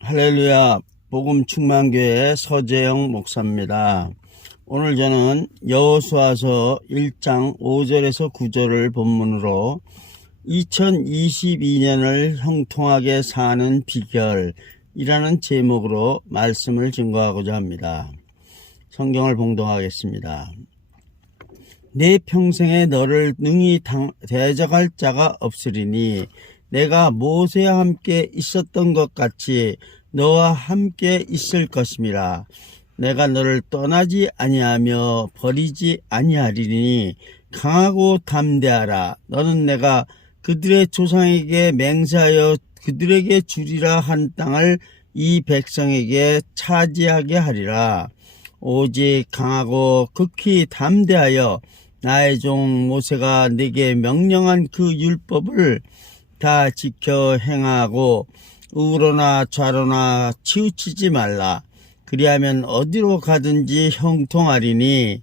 할렐루야, 복음 충만교회 서재영 목사입니다. 오늘 저는 여호수아서 1장 5절에서 9절을 본문으로 2022년을 형통하게 사는 비결이라는 제목으로 말씀을 증거하고자 합니다. 성경을 봉독하겠습니다. 내 평생에 너를 능히 대적할 자가 없으리니 내가 모세와 함께 있었던 것 같이 너와 함께 있을 것임이라. 내가 너를 떠나지 아니하며 버리지 아니하리니 강하고 담대하라. 너는 내가 그들의 조상에게 맹세하여 그들에게 주리라 한 땅을 이 백성에게 차지하게 하리라. 오직 강하고 극히 담대하여 나의 종 모세가 네게 명령한 그 율법을 다 지켜 행하고 우로나 좌로나 치우치지 말라. 그리하면 어디로 가든지 형통하리니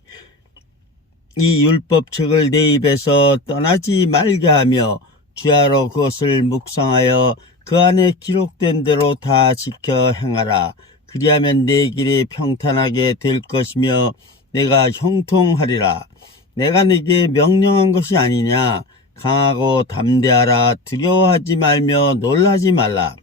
이 율법책을 내 입에서 떠나지 말게 하며 주야로 그것을 묵상하여 그 안에 기록된 대로 다 지켜 행하라. 그리하면 내 길이 평탄하게 될 것이며 내가 형통하리라. 내가 네게 명령한 것이 아니냐. 강하고 담대하라. 두려워하지 말며 놀라지 말라.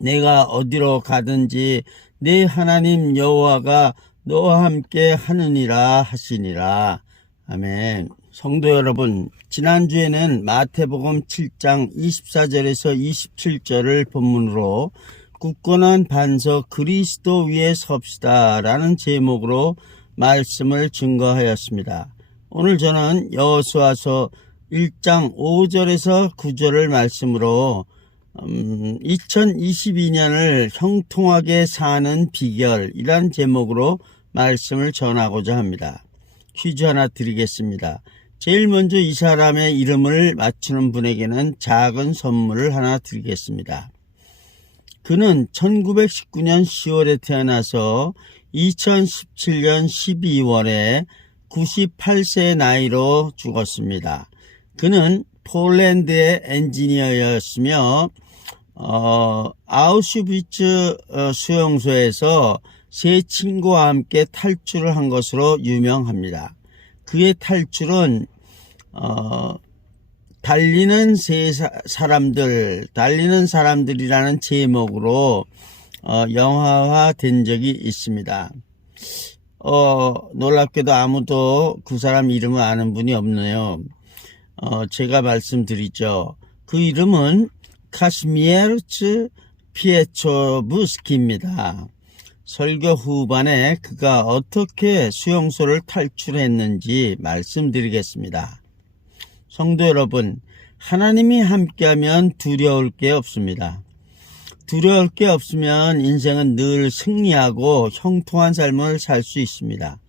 내가 어디로 가든지 내 하나님 여호와가 너와 함께 하느니라 하시니라. 아멘. 성도 여러분, 지난주에는 마태복음 7장 24절에서 27절을 본문으로 굳건한 반석 그리스도 위에 섭시다 라는 제목으로 말씀을 증거하였습니다. 오늘 저는 여호수아서 1장 5절에서 9절을 말씀으로 2022년을 형통하게 사는 비결이란 제목으로 말씀을 전하고자 합니다. 퀴즈 하나 드리겠습니다. 제일 먼저 이 사람의 이름을 맞추는 분에게는 작은 선물을 하나 드리겠습니다. 그는 1919년 10월에 태어나서 2017년 12월에 98세의 나이로 죽었습니다. 그는 폴란드의 엔지니어였으며 아우슈비츠 수용소에서 세 친구와 함께 탈출을 한 것으로 유명합니다. 그의 탈출은 달리는 사람들이라는 제목으로 영화화된 적이 있습니다. 놀랍게도 아무도 그 사람 이름을 아는 분이 없네요. 제가 말씀드리죠. 그 이름은 카시미에르츠 피에초부스키입니다. 설교 후반에 그가 어떻게 수용소를 탈출했는지 말씀드리겠습니다. 성도 여러분, 하나님이 함께하면 두려울 게 없습니다. 두려울 게 없으면 인생은 늘 승리하고 형통한 삶을 살 수 있습니다.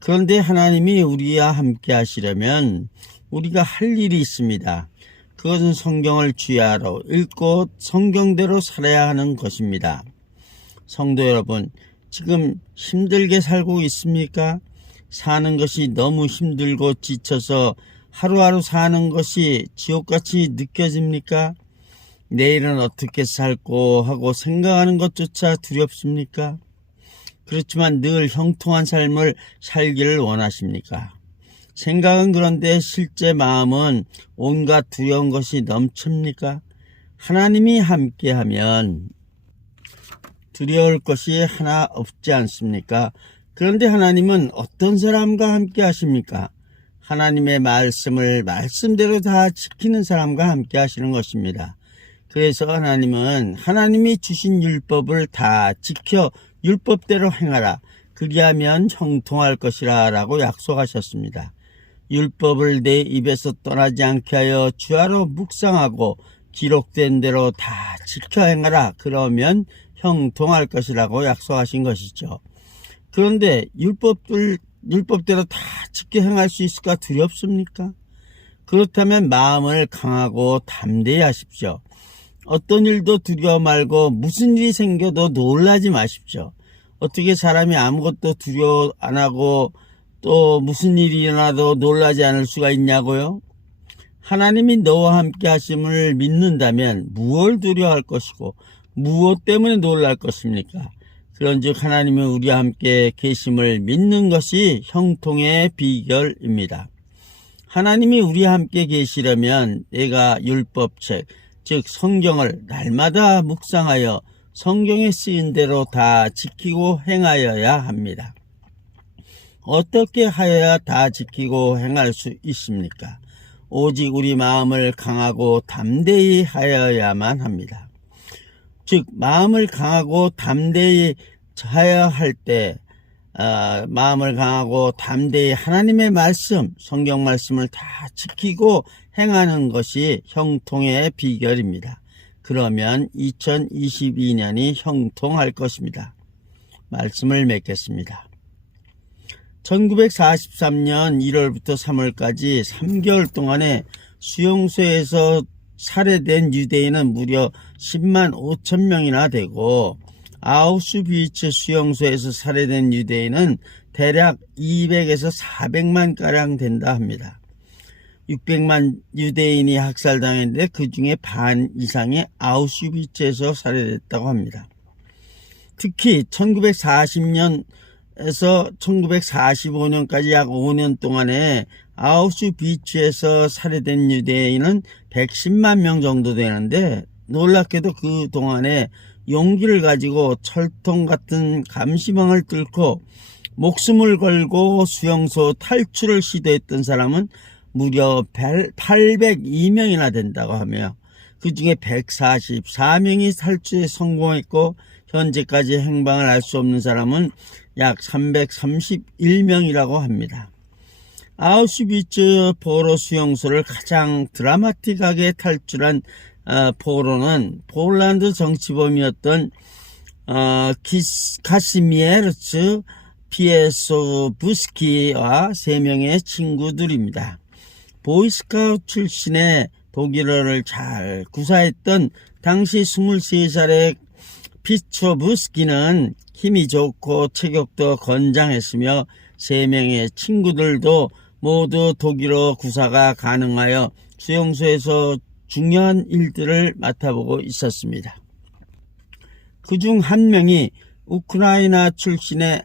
그런데 하나님이 우리와 함께 하시려면 우리가 할 일이 있습니다. 그것은 성경을 주야로 읽고 성경대로 살아야 하는 것입니다. 성도 여러분, 지금 힘들게 살고 있습니까? 사는 것이 너무 힘들고 지쳐서 하루하루 사는 것이 지옥같이 느껴집니까? 내일은 어떻게 살고 하고 생각하는 것조차 두렵습니까? 그렇지만 늘 형통한 삶을 살기를 원하십니까? 생각은 그런데 실제 마음은 온갖 두려운 것이 넘칩니까? 하나님이 함께하면 두려울 것이 하나 없지 않습니까? 그런데 하나님은 어떤 사람과 함께 하십니까? 하나님의 말씀을 말씀대로 다 지키는 사람과 함께 하시는 것입니다. 그래서 하나님은 하나님이 주신 율법을 다 지켜 율법대로 행하라. 그리하면 형통할 것이라 라고 약속하셨습니다. 율법을 내 입에서 떠나지 않게 하여 주야로 묵상하고 기록된 대로 다 지켜 행하라. 그러면 형통할 것이라고 약속하신 것이죠. 그런데 율법대로 다 지켜 행할 수 있을까 두렵습니까? 그렇다면 마음을 강하고 담대히 하십시오. 어떤 일도 두려워 말고 무슨 일이 생겨도 놀라지 마십시오. 어떻게 사람이 아무것도 두려워 안 하고 또 무슨 일이 일어나도 놀라지 않을 수가 있냐고요? 하나님이 너와 함께 하심을 믿는다면 무엇을 두려워할 것이고 무엇 때문에 놀랄 것입니까? 그런즉 하나님이 우리와 함께 계심을 믿는 것이 형통의 비결입니다. 하나님이 우리와 함께 계시려면 내가 율법책, 즉 성경을 날마다 묵상하여 성경에 쓰인 대로 다 지키고 행하여야 합니다. 어떻게 하여야 다 지키고 행할 수 있습니까? 오직 우리 마음을 강하고 담대히 하여야만 합니다. 즉 마음을 강하고 담대히 하여야 할 때 마음을 강하고 담대히 하나님의 말씀, 성경 말씀을 다 지키고 행하는 것이 형통의 비결입니다. 그러면 2022년이 형통할 것입니다. 말씀을 맺겠습니다. 1943년 1월부터 3월까지 3개월 동안에 수용소에서 살해된 유대인은 무려 10만 5천 명이나 되고 아우슈비츠 수용소에서 살해된 유대인은 대략 200에서 400만가량 된다 합니다. 600만 유대인이 학살당했는데 그 중에 반 이상이 아우슈비츠에서 살해됐다고 합니다. 특히 1940년에서 1945년까지 약 5년 동안에 아우슈비츠에서 살해된 유대인은 110만 명 정도 되는데 놀랍게도 그 동안에 용기를 가지고 철통 같은 감시망을 뚫고 목숨을 걸고 수용소 탈출을 시도했던 사람은 무려 802명이나 된다고 하며 그 중에 144명이 탈출에 성공했고 현재까지 행방을 알 수 없는 사람은 약 331명이라고 합니다. 아우슈비츠 포로 수용소를 가장 드라마틱하게 탈출한 포로는 폴란드 정치범이었던 카시미에르츠 피에소부스키와 3명의 친구들입니다. 보이스카우트 출신의 독일어를 잘 구사했던 당시 23살의 피초부스키는 힘이 좋고 체격도 건장했으며 3명의 친구들도 모두 독일어 구사가 가능하여 수용소에서 중요한 일들을 맡아보고 있었습니다. 그중 한 명이 우크라이나 출신의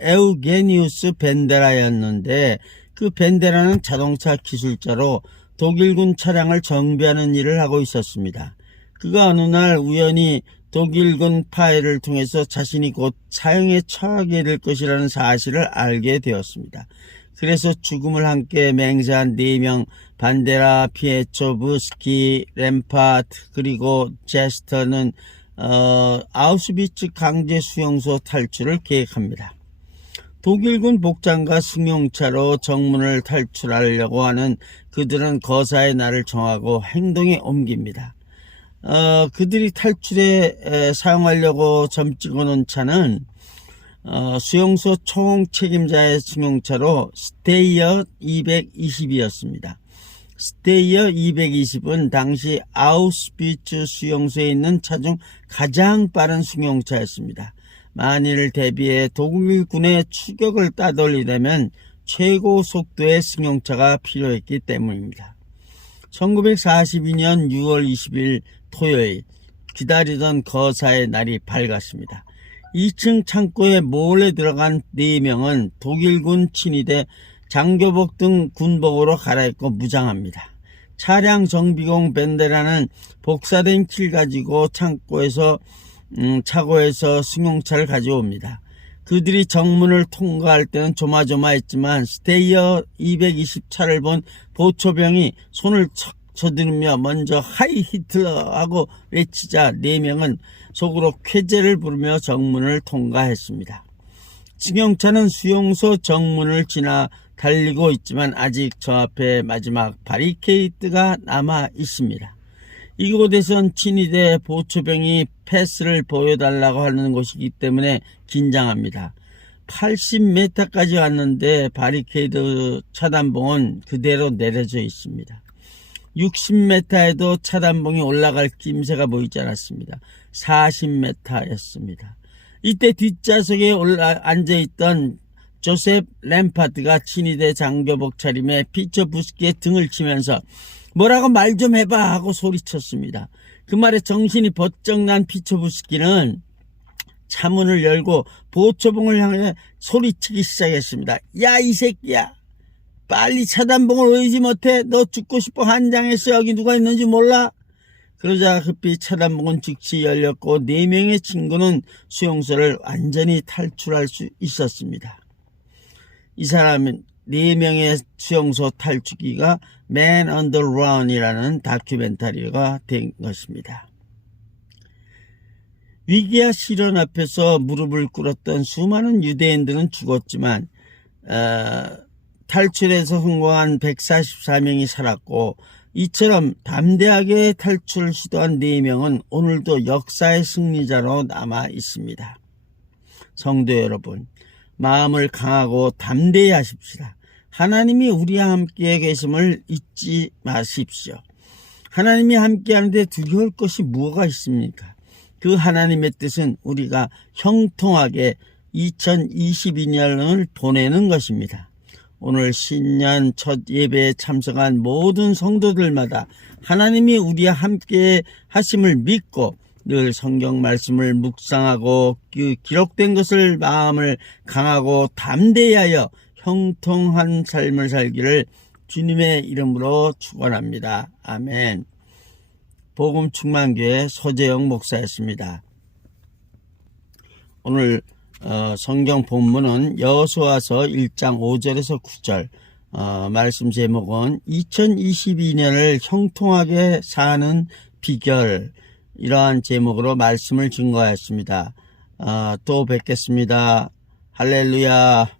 에우게니우스 벤데라였는데 그 벤데라는 자동차 기술자로 독일군 차량을 정비하는 일을 하고 있었습니다. 그가 어느 날 우연히 독일군 파일을 통해서 자신이 곧 사형에 처하게 될 것이라는 사실을 알게 되었습니다. 그래서 죽음을 함께 맹세한 4명 반데라, 피에초부스키, 램파트 그리고 제스터는 아우슈비츠 강제 수용소 탈출을 계획합니다. 독일군 복장과 승용차로 정문을 탈출하려고 하는 그들은 거사의 날을 정하고 행동에 옮깁니다. 그들이 탈출에 사용하려고 점 찍어놓은 차는 수용소 총 책임자의 승용차로 스테이어 220이었습니다. 스테이어 220은 당시 아우슈비츠 수용소에 있는 차 중 가장 빠른 승용차였습니다. 만일 대비해 독일군의 추격을 따돌리려면 최고 속도의 승용차가 필요했기 때문입니다. 1942년 6월 20일 토요일 기다리던 거사의 날이 밝았습니다. 2층 창고에 몰래 들어간 4명은 독일군 친위대 장교복 등 군복으로 갈아입고 무장합니다. 차량 정비공 벤데라는 복사된 킬 가지고 차고에서 승용차를 가져옵니다. 그들이 정문을 통과할 때는 조마조마했지만 스테이어 220차를 본 보초병이 손을 척 쳐들으며 먼저 하이 히틀러 하고 외치자 4명은 속으로 쾌재를 부르며 정문을 통과했습니다. 승용차는 수용소 정문을 지나 달리고 있지만 아직 저 앞에 마지막 바리케이트가 남아 있습니다. 이곳에선 친위대 보초병이 패스를 보여달라고 하는 곳이기 때문에 긴장합니다. 80m까지 왔는데 바리케이드 차단봉은 그대로 내려져 있습니다. 60m에도 차단봉이 올라갈 낌새가 보이지 않았습니다. 40m였습니다. 이때 뒷좌석에 앉아있던 조셉 램파드가 친위대 장교복 차림에 피처부스키의 등을 치면서 뭐라고 말 좀 해봐 하고 소리쳤습니다. 그 말에 정신이 번쩍 난 피처부스키는 차문을 열고 보초봉을 향해 소리치기 시작했습니다. 야, 이 새끼야, 빨리 차단봉을 의지 못해? 너 죽고 싶어? 한장에서 여기 누가 있는지 몰라? 그러자 급히 차단봉은 즉시 열렸고 4명의 친구는 수용소를 완전히 탈출할 수 있었습니다. 이 사람은 4명의 수용소 탈출기가 Man on the Run이라는 다큐멘터리가 된 것입니다. 위기와 시련 앞에서 무릎을 꿇었던 수많은 유대인들은 죽었지만 탈출에서 성공한 144명이 살았고, 이처럼 담대하게 탈출을 시도한 4명은 오늘도 역사의 승리자로 남아 있습니다. 성도 여러분, 마음을 강하고 담대히 하십시다. 하나님이 우리와 함께 계심을 잊지 마십시오. 하나님이 함께하는데 두려울 것이 뭐가 있습니까? 그 하나님의 뜻은 우리가 형통하게 2022년을 보내는 것입니다. 오늘 신년 첫 예배에 참석한 모든 성도들마다 하나님이 우리와 함께 하심을 믿고 늘 성경 말씀을 묵상하고 그 기록된 것을 마음을 강하고 담대히 하여 형통한 삶을 살기를 주님의 이름으로 축원합니다. 아멘. 복음충만교회 소재영 목사였습니다. 오늘 성경 본문은 여호수아서 1장 5절에서 9절, 말씀 제목은 2022년을 형통하게 사는 비결, 이러한 제목으로 말씀을 증거하였습니다. 또 뵙겠습니다. 할렐루야.